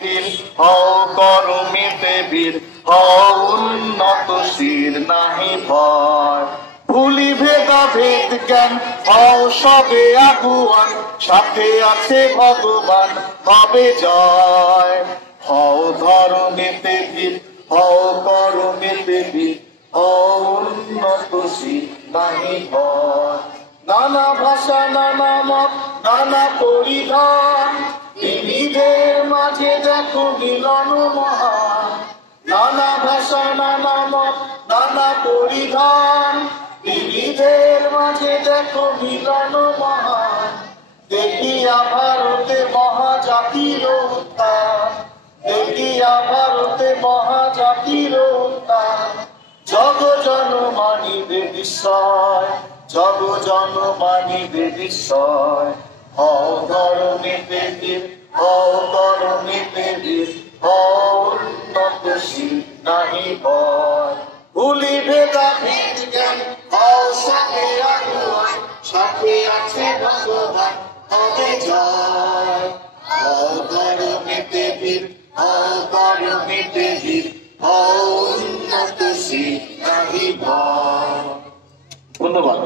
হও করমিতে বীর, হও উন্নতশীল নাহি ভয়। ভুলি ভেদা ভেদ জ্ঞান, হও সবে আগুয়ান, সাথে আছে ভগবান, হবে জয়। হও ধর্মেতে বীর, হও করমিতে বীর, হও উন্নতশীল নাহি ভয়। নানা ভাষা নানা মত নানা পরিধান, বিবিধের মাঝে দেখো মিলন মহান। নানা ভাষা নানা মত নানা পরিধান, বিবিধের মাঝে দেখো মিলন মহান। দেখিয়া ভারতে মহাজাতির উত্থান, দেখিয়া ভারতে মহাজাতির উত্থান। জগ জন মানিবে বিস্ময়, জগ জন মানিবে বিস্ময়। হও ধর্মেতে বীর, হও করমিতে বীর, হও উন্নতশীল নাহি ভয়। ভুলি ভেদা ভেদ জ্ঞান, হও সবে আগুয়ান, সাথে আছে ভগবান, হবে জয়। হও ধর্মেতে বীর, হও করমিতে বীর, হও উন্নতশীল নাহি ভয়। ধন্যবাদ।